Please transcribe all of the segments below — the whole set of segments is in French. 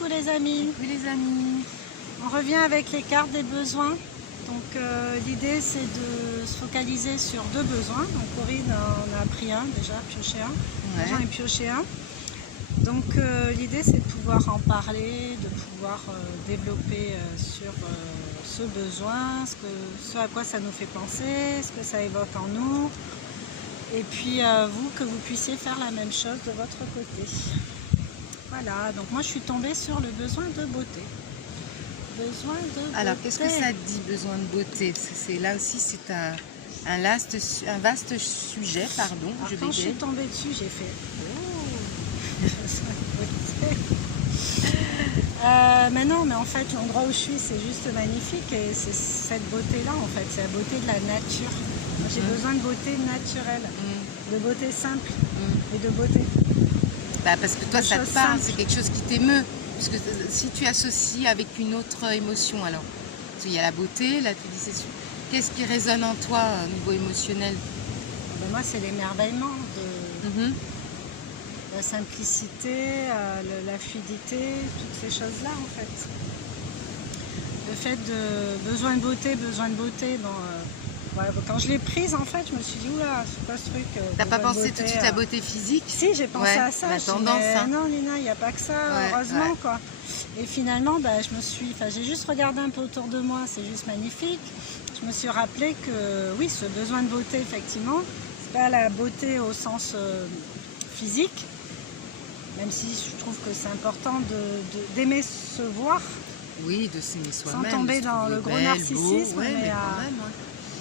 Coucou les amis. Oui les amis. On revient avec les cartes des besoins. Donc l'idée c'est de se focaliser sur deux besoins. Donc Corinne en a pris un déjà, pioché un. J'en ai pioché un. Donc l'idée c'est de pouvoir en parler, de pouvoir développer sur ce besoin, ce à quoi ça nous fait penser, ce que ça évoque en nous. Et puis vous, que vous puissiez faire la même chose de votre côté. Voilà, donc moi je suis tombée sur le besoin de beauté. Besoin de beauté. Alors qu'est-ce que ça dit, besoin de beauté? Là aussi c'est un vaste sujet, pardon. Alors, quand je suis tombée dessus, j'ai fait oh, besoin de beauté. Mais non, mais en fait l'endroit où je suis c'est juste magnifique et c'est cette beauté-là en fait, c'est la beauté de la nature. J'ai besoin de beauté naturelle, de beauté simple et de beauté. Bah parce que toi ça te parle, c'est quelque chose qui t'émeut. Parce que si tu associes avec une autre émotion alors, parce qu'il y a la beauté, là tu dis c'est sûr. Qu'est-ce qui résonne en toi au niveau émotionnel? Ben moi c'est l'émerveillement de la simplicité, la fluidité, toutes ces choses-là en fait. Le fait de besoin de beauté quand je l'ai prise en fait, je me suis dit oula, c'est quoi ce truc? T'as pas pensé tout de suite à la beauté physique? Si, j'ai pensé à ça. La tendance, mais, non Nina, il n'y a pas que ça, heureusement quoi. Et finalement, j'ai juste regardé un peu autour de moi, c'est juste magnifique. Je me suis rappelé que oui, ce besoin de beauté, effectivement, c'est pas la beauté au sens physique, même si je trouve que c'est important d'aimer se voir. Oui, de s'aimer soi-même. Sans tomber dans le gros narcissisme, mais quand même,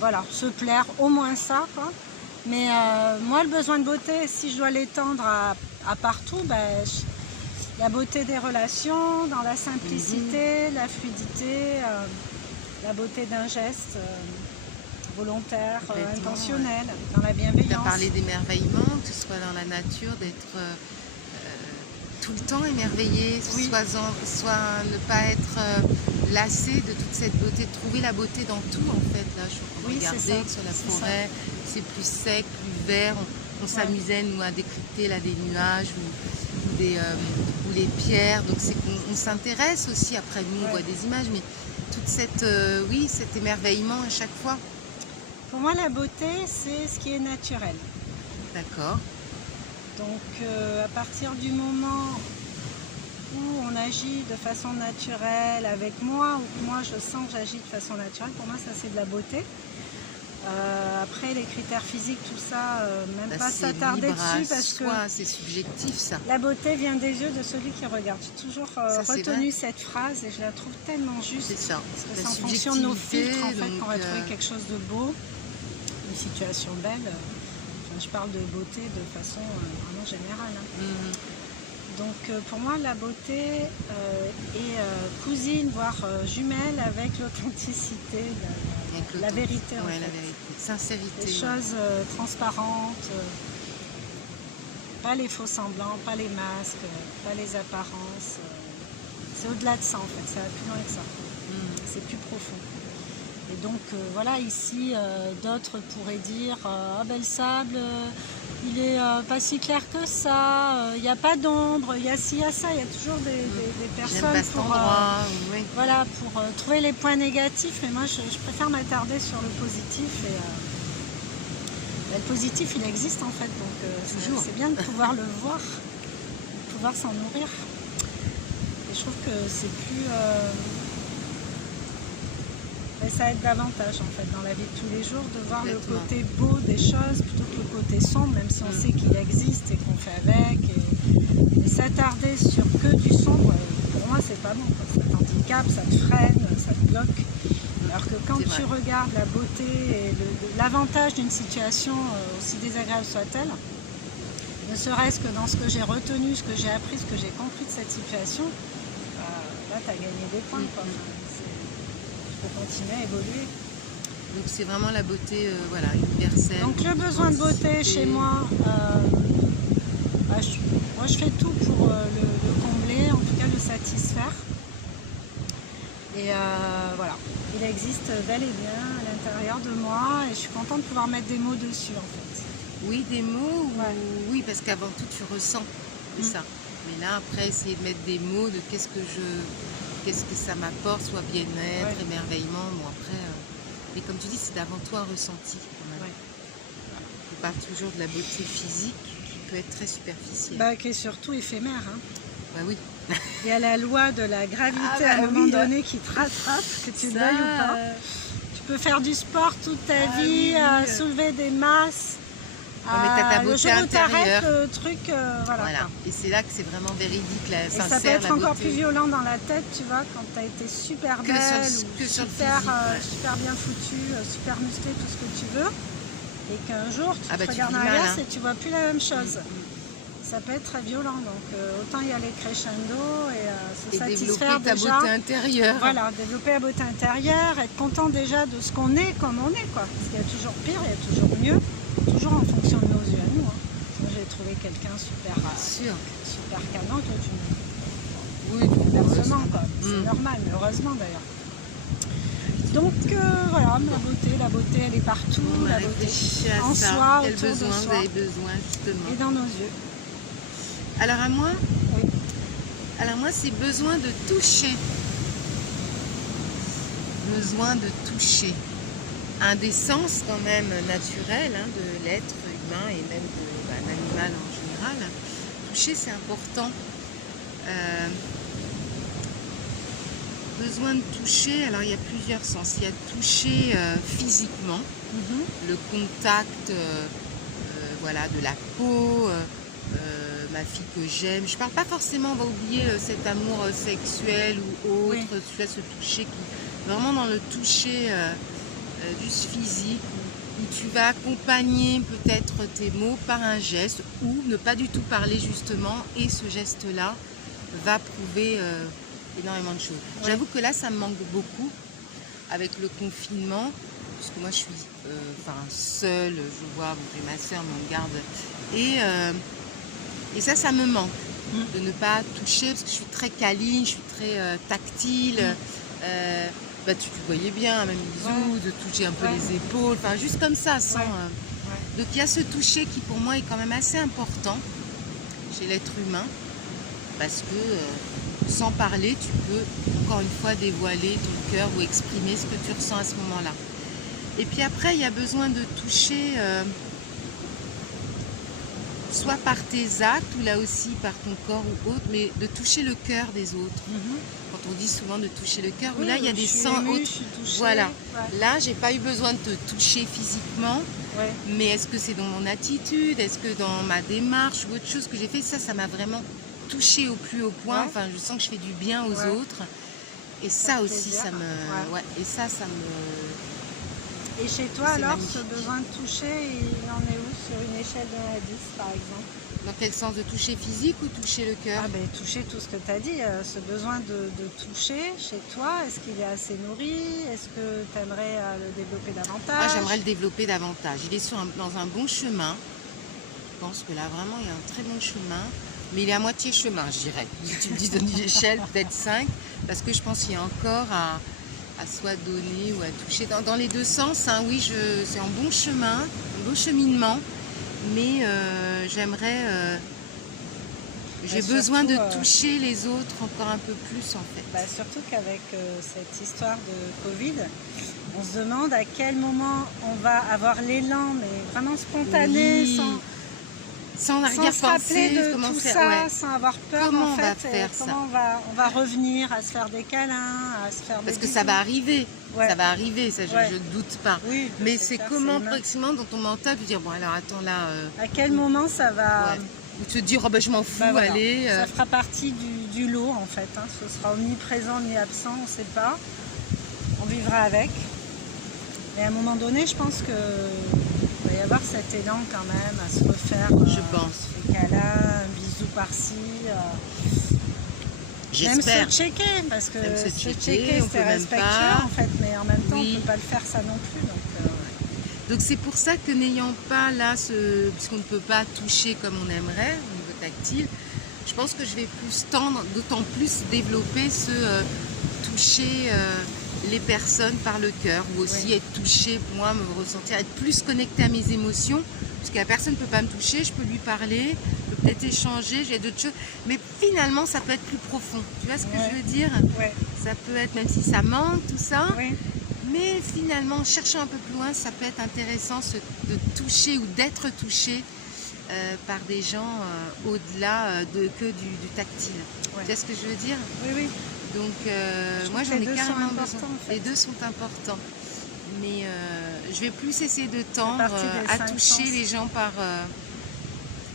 voilà, se plaire, au moins ça, quoi. Mais moi, le besoin de beauté, si je dois l'étendre à partout, la beauté des relations, dans la simplicité, la fluidité, la beauté d'un geste volontaire, intentionnel, dans la bienveillance. Tu as parlé d'émerveillement, que ce soit dans la nature, d'être tout le temps émerveillé, soit ne pas être lassé de toute cette beauté, de trouver la beauté dans tout en fait. Là, je suis en train de regarder que sur la forêt, c'est plus sec, plus vert. On s'amusait nous à décrypter là des nuages ou les pierres. Donc c'est qu'on s'intéresse aussi. Après nous on voit des images, mais toute cette cet émerveillement à chaque fois. Pour moi, la beauté, c'est ce qui est naturel. D'accord. Donc à partir du moment où on agit de façon naturelle avec moi, ou que moi je sens que j'agis de façon naturelle, pour moi ça c'est de la beauté. Après les critères physiques, tout ça, même pas s'attarder dessus parce que c'est subjectif ça. La beauté vient des yeux de celui qui regarde. J'ai toujours retenu cette phrase et je la trouve tellement juste. C'est ça. Parce que c'est en fonction de nos filtres en fait qu'on va trouver quelque chose de beau, une situation belle. Je parle de beauté de façon vraiment générale. Donc pour moi la beauté est cousine, voire jumelle avec l'authenticité, la vérité en fait. La vérité, sincérité. Les choses transparentes, pas les faux semblants, pas les masques, pas les apparences. C'est au-delà de ça en fait, ça va plus loin que ça. C'est plus profond. Et donc voilà, ici d'autres pourraient dire ah ben le sable il est pas si clair que ça, il n'y a pas d'ombre, il y a ci, il y a ça, il y a toujours des personnes pour trouver les points négatifs, mais moi je préfère m'attarder sur le positif et le positif il existe en fait, donc c'est bien de pouvoir le voir, de pouvoir s'en nourrir. Et je trouve que c'est plus... ça aide davantage en fait dans la vie de tous les jours de voir le côté beau des choses plutôt que le côté sombre, même si on sait qu'il existe et qu'on fait avec, et s'attarder sur que du sombre, pour moi c'est pas bon, ça t'handicape, ça te freine, ça te bloque. Alors que quand tu regardes la beauté et l'avantage d'une situation, aussi désagréable soit-elle, ne serait-ce que dans ce que j'ai retenu, ce que j'ai appris, ce que j'ai compris de cette situation, là tu as gagné des points quoi. Pour continuer à évoluer. Donc c'est vraiment la beauté universelle. Donc le besoin de beauté chez moi, moi je fais tout pour le combler, en tout cas le satisfaire. Et voilà, il existe bel et bien à l'intérieur de moi et je suis contente de pouvoir mettre des mots dessus en fait. Oui, des mots, oui, parce qu'avant tout tu ressens, c'est ça. Mais là, après, essayer de mettre des mots de qu'est-ce que ça m'apporte, soit bien-être, Ouais. émerveillement. Bon, après, mais comme tu dis, c'est avant tout un ressenti quand même. Ouais. On parle toujours de la beauté physique qui peut être très superficielle. Bah, qui est surtout éphémère. Hein. Bah oui. Il y a la loi de la gravité Ah bah à un moment oui, donné qui te rattrape, que tu le Ça, veuilles ou pas. Tu peux faire du sport toute ta Ah vie, oui, oui. soulever des masses. mais t'as ta Le beauté jour où t'arrêtes, intérieure. le truc, voilà. Voilà. Quoi. Et c'est là que c'est vraiment véridique, la Et ça peut sincère, être la encore beauté. plus violent dans la tête, tu vois, quand t'as été super Que belle, sur- ou que sur le super, physique, ouais. super bien foutue, super musclée, tout ce que tu veux. Et qu'un jour, tu Ah te bah, tu regardes vis en mal, arrière hein. et tu vois plus la même chose. Ça peut être très violent, donc autant y aller crescendo et se Et satisfaire développer ta déjà. beauté intérieure. Voilà, développer la beauté intérieure, être content déjà de ce qu'on est comme on est, quoi. Parce qu'il y a toujours pire, il y a toujours mieux, toujours en fonction de nos yeux à nous. Hein. Moi, j'ai trouvé quelqu'un super, Sûr. super canon, toi tu me Oui, versement, quoi. C'est Mm. normal, mais heureusement d'ailleurs. Donc voilà, la beauté elle est partout, On a la beauté réfléchi à en ça. soi, Quel autour de besoin vous soi avez besoin, justement. et dans nos yeux. Alors à moi, Oui. c'est besoin de toucher. Besoin de toucher. Un des sens quand même naturels, hein, de l'être humain et même de l'animal en général. Toucher, c'est important. Besoin de toucher, alors il y a plusieurs sens. Il y a toucher physiquement, Mhm. le contact voilà, de la peau, ma fille que j'aime. Je parle pas forcément, on va oublier cet amour sexuel ou autre, Oui. tu vois, ce toucher qui vraiment dans le toucher juste physique où tu vas accompagner peut-être tes mots par un geste ou ne pas du tout parler justement et ce geste-là va prouver énormément de choses. Ouais. J'avoue que là ça me manque beaucoup avec le confinement puisque moi je suis seule, je vois, bon, j'ai ma soeur mais on garde et ça me manque de ne pas toucher parce que je suis très câline, je suis très tactile. Tu voyais bien, même bisous, de toucher un peu les épaules, enfin juste comme ça, sans. Donc il y a ce toucher qui pour moi est quand même assez important chez l'être humain, parce que sans parler, tu peux encore une fois dévoiler ton cœur ou exprimer ce que tu ressens à ce moment-là. Et puis après, il y a besoin de toucher, soit par tes actes ou là aussi par ton corps ou autre, mais de toucher le cœur des autres. Quand on dit souvent de toucher le cœur, Oui, là il y a je des suis sens émue, autres. je suis touchée, Voilà. ouais. Là, j'ai pas eu besoin de te toucher physiquement, Ouais. mais est-ce que c'est dans mon attitude, est-ce que dans ma démarche ou autre chose que j'ai fait, ça m'a vraiment touché au plus haut point. Ouais. Enfin, je sens que je fais du bien aux Ouais. autres. Et Ça ça fait aussi, plaisir. ça me. Ouais. Ouais. Et ça me. Et chez toi C'est alors, magnifique. ce besoin de toucher, il en est où sur une échelle de 1 à 10 par exemple? Dans quel sens, de toucher physique ou toucher le cœur? Ah ben toucher tout ce que tu as dit, ce besoin de toucher chez toi, est-ce qu'il est assez nourri? Est-ce que tu aimerais le développer davantage? Moi, j'aimerais le développer davantage. Il est dans un bon chemin. Je pense que là, vraiment, il y a un très bon chemin. Mais il est à moitié chemin, je dirais. Si tu me dis donner une échelle, peut-être 5. Parce que je pense qu'il y a encore à soit donner ou à toucher. Dans les deux sens, hein, oui, c'est en bon chemin, un bon cheminement. Mais j'aimerais... j'ai besoin de toucher les autres encore un peu plus, en fait. Bah, surtout qu'avec cette histoire de Covid, on se demande à quel moment on va avoir l'élan, mais vraiment spontané, Oui. Sans sans se rappeler arrière-pensée, de comment tout faire, ça, ouais. sans avoir peur Comment en on fait, va et faire comment on va revenir à se faire des câlins, à se faire des Parce que bisous. ça va arriver, Ouais. ça va arriver, ça Ouais. je ne doute pas. Oui, Mais c'est clair, comment c'est humain. précisément dans ton mental de dire bon alors attends là, À quel moment ça va... ouais. Ou te dire oh ben je m'en fous, Bah voilà. allez. Ça fera partie du lot en fait, hein. Ce sera omniprésent, omni-absent, on ne sait pas. On vivra avec. Mais à un moment donné, je pense qu'il va y avoir cet élan quand même à se refaire Je pense. des câlins, un bisou par-ci. Même se J'espère. checker, parce que Même se se checker, checker on c'était peut même respectueux pas. en fait, mais en même temps Oui. on ne peut pas le faire ça non plus. Donc c'est pour ça que n'ayant pas là puisqu'on ne peut pas toucher comme on aimerait au niveau tactile, je pense que je vais plus tendre, d'autant plus développer ce toucher les personnes par le cœur, ou aussi être touché, moi me ressentir, être plus connecté à mes émotions, Parce que la personne ne peut pas me toucher, je peux lui parler, je peux peut-être échanger, j'ai d'autres choses. Mais finalement, ça peut être plus profond. Tu vois ce que je veux dire? Ouais. Ça peut être, même si ça manque, tout ça. Oui. Mais finalement, en cherchant un peu plus loin, ça peut être intéressant de toucher ou d'être touché par des gens au-delà que du tactile. Ouais. Tu vois ce que je veux dire? Oui, oui. Donc Je moi trouve j'en que ai les deux sont carrément importants, besoin. en fait. Les deux sont importants. Mais je vais plus essayer de tendre partie des à 5 toucher sens. les gens par...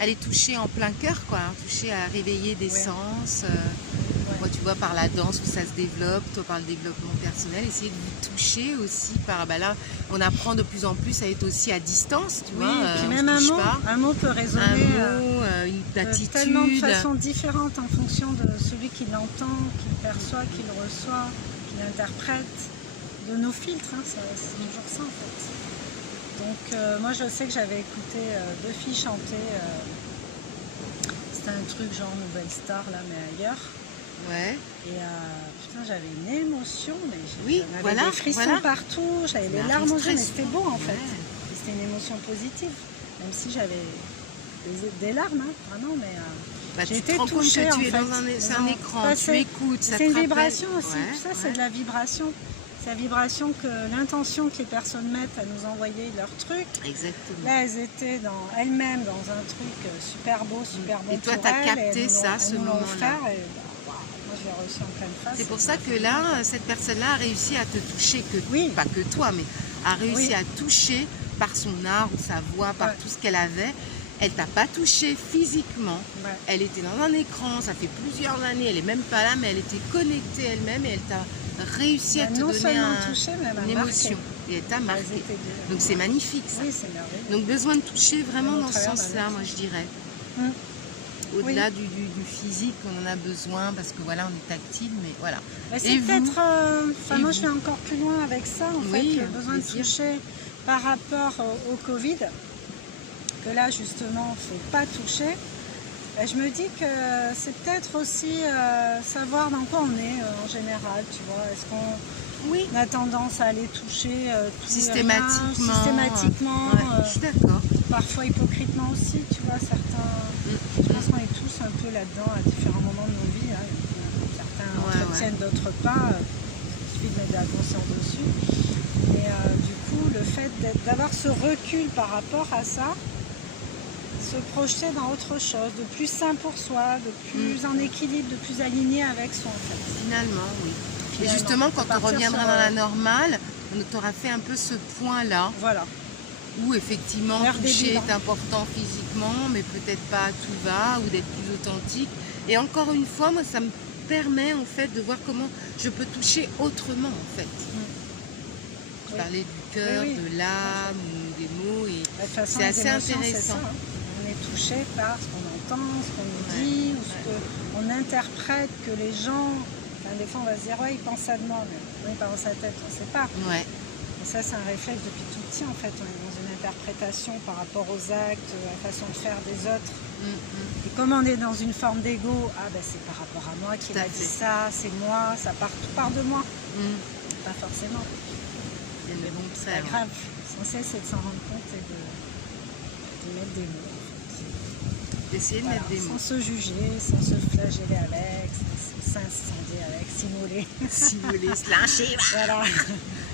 à les toucher en plein cœur, quoi. Hein, toucher à réveiller des Ouais. sens. Ouais. Moi, tu vois, par la danse où ça se développe, toi par le développement personnel, essayer de vous toucher aussi par... Bah là, on apprend de plus en plus à être aussi à distance, tu Oui, vois. et puis On même se un touche mot, pas. un mot peut Un résonner mot, une tellement de attitude. façons différentes en fonction de celui qui l'entend, qui le perçoit, qui le reçoit, qui l'interprète, de nos filtres, hein, c'est toujours ça en fait. Donc moi je sais que j'avais écouté deux filles chanter, c'était un truc genre Nouvelle Star là mais ailleurs. Ouais. Et putain, j'avais une émotion, mais Oui, j'avais voilà, des frissons voilà. partout, j'avais Mais les un larmes aux yeux, stress mais c'était beau en fait. Ouais. Et c'était une émotion positive, même si j'avais des larmes, hein, vraiment, mais Bah, j'ai tu été te rends compte touchée que en tu es fait. c'est un écran, tu Passer. écoutes, ça C'est une te rappelle. vibration aussi, Ouais, tout ça c'est ouais. de la vibration. C'est la vibration que l'intention que les personnes mettent à nous envoyer leur truc. Exactement. Là, elles étaient elles-mêmes dans un truc super beau, super bon Et toi, pour tu as elles, capté et elles nous ça, l'ont- ce elles nous l'ont moment-là. offert, et waouh, moi je l'ai reçu en pleine face. C'est pour et ça m'a que fait du là, bien. cette personne-là a réussi à te toucher, Oui. pas que toi, mais a réussi Oui. à toucher par son art ou sa voix, par Ouais. tout ce qu'elle avait. Elle t'a pas touché physiquement. Ouais. Elle était dans un écran, ça fait plusieurs années, elle est même pas là, mais elle était connectée elle-même et elle t'a réussi à Elle te non donner seulement touchée, mais elle m'a une marqué. émotion. Et elle t'a Elles marqué. étaient deux. Donc c'est magnifique ça. Oui, c'est merveilleux. Donc besoin de toucher vraiment Même au dans ce travers d'un sens-là, écran. moi je dirais. Mm. Au-delà du physique, on en a besoin parce que voilà, on est tactile, mais voilà. Mais Et c'est vous peut-être. Et Moi, vous je vais encore plus loin avec ça, en Oui, fait, le besoin de plaisir. toucher par rapport au Covid, que là, justement, il ne faut pas toucher. Et je me dis que c'est peut-être aussi savoir dans quoi on est en général, tu vois. Est-ce qu'on Oui, a tendance à aller toucher tout et systématiquement. rien, systématiquement, Ouais, je suis d'accord. parfois hypocritement aussi, tu vois, certains. Je pense qu'on est tous un peu là-dedans à différents moments de nos vies. Hein. Certains Ouais, entretiennent, d'autres pas. Il suffit de mettre de la conscience dessus. Et du coup, le fait d'avoir ce recul par rapport à ça, se projeter dans autre chose, de plus sain pour soi, de plus en équilibre, de plus aligné avec soi en fait. Finalement, oui. Et Finalement, justement, quand on partir reviendra sur, dans la normale, on t'aura fait un peu ce point-là, Voilà. où effectivement L'air des toucher vivants. est important physiquement, mais peut-être pas à tout va, ou d'être plus authentique. Et encore une fois, moi, ça me permet en fait de voir comment je peux toucher autrement en fait. Oui. Parler du cœur, Oui, de l'âme, ou des mots, et De toute façon, c'est les assez émotions, c'est intéressant. ça, hein. On est touché par ce qu'on entend, ce qu'on nous Ouais. dit, ou ce qu'on interprète, que les gens. Enfin, des fois, on va se dire, ouais, il pense ça de moi, mais oui, pas dans sa tête, on ne sait pas. Ouais, Et ça, c'est un réflexe depuis tout petit, en fait. On est dans une interprétation par rapport aux actes, à la façon de faire des autres. Et comme on est dans une forme d'ego, ah ben c'est par rapport à moi qu'il Tout à a dit fait. ça, c'est moi, ça part, tout part de moi. Pas forcément. C'est le bon C'est pas grave. L'essentiel, c'est de s'en rendre compte et de mettre des mots. D'essayer de Voilà, mettre des mots. sans se juger, sans se flageller avec, sans s'incendier avec, s'immoler. Si vous voulez se lâcher, Voilà.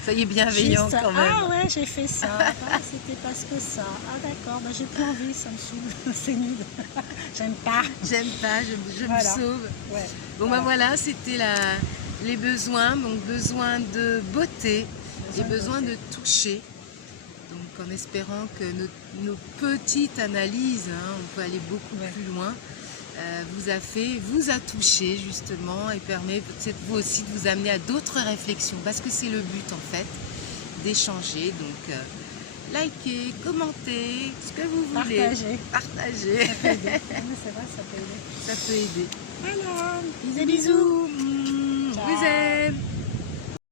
soyez bienveillants Juste, quand même. ah ouais, j'ai fait ça. Ah, c'était parce que ça. Ah d'accord, bah, j'ai plus envie, ça me saoule. C'est nul. J'aime pas. J'aime pas, je me Voilà. sauve. Ouais. Bon ben voilà, c'était les besoins, donc besoin de beauté et besoin de toucher. Donc en espérant que nos petites analyses, hein, on peut aller beaucoup Ouais. plus loin, vous a touché justement et permet peut-être vous aussi de vous amener à d'autres réflexions parce que c'est le but en fait, d'échanger. Donc likez, commentez, ce que vous voulez. Partagez. Ça peut aider. Ah, mais c'est vrai, ça peut aider. Ça peut aider. Voilà. Bisous, bisous. Ciao. Vous aime.